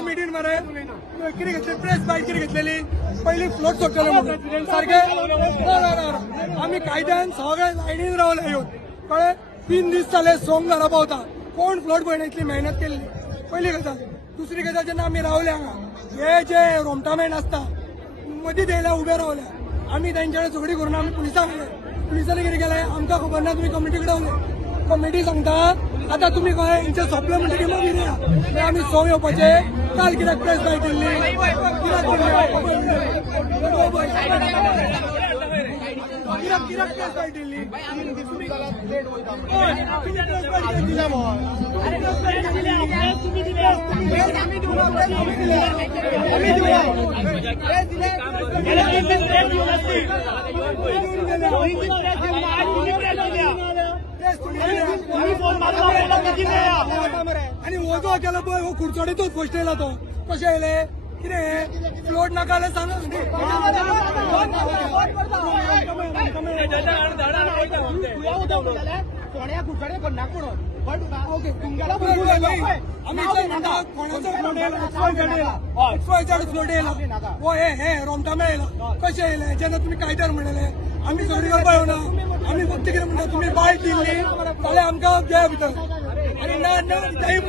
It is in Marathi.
मिटीन मरे किती घेतली प्रेस बाईट किती घेतलेली पहिली फ्लोट सोडटले म्हणून सारखे आम्ही कायद्यान सगळे लायनीन रावले येऊन कळ्ळे 3 दीस जाले सोंग घरा पावता कोण फ्लोट पळयना इतली मेहनत केली पहिली गजाल दुसरी गजाल जेन्ना आमी रावले हांगा हे जे रोमटामेंट आसता मदीं येयल्या उबे रावले आमी तांचे कडेन झगडी करून आमी पुलिसांक गेले पुलिसांनी कितें केलें आमकां खबर ना तुमी कमिटी कडेन उलय कमिटी सांगता आता तुम्ही काय यांचे सोपले म्हणजे मग येया आम्ही सोंग येवपाचे काल कित्याक प्रेस बाईट दिल्ली कित्याक प्रेस बाईट दिल्ली आणि हो जो केला पळय हो खुर्चोडीतूच फस्ट येयला तो कशें येयले कितें फ्लोट नाका जाल्यार सांगा फ्लोट येयला हो हे रोमटामेळ येयला कशें येयले जेन्ना तुमी कायद्यार म्हणले आमी झगडी करपाक येवना आमी फक्त कितें म्हणटा तुमी बायट दिल्ली जाल्यार आमकां घे भितर आणि ना नाही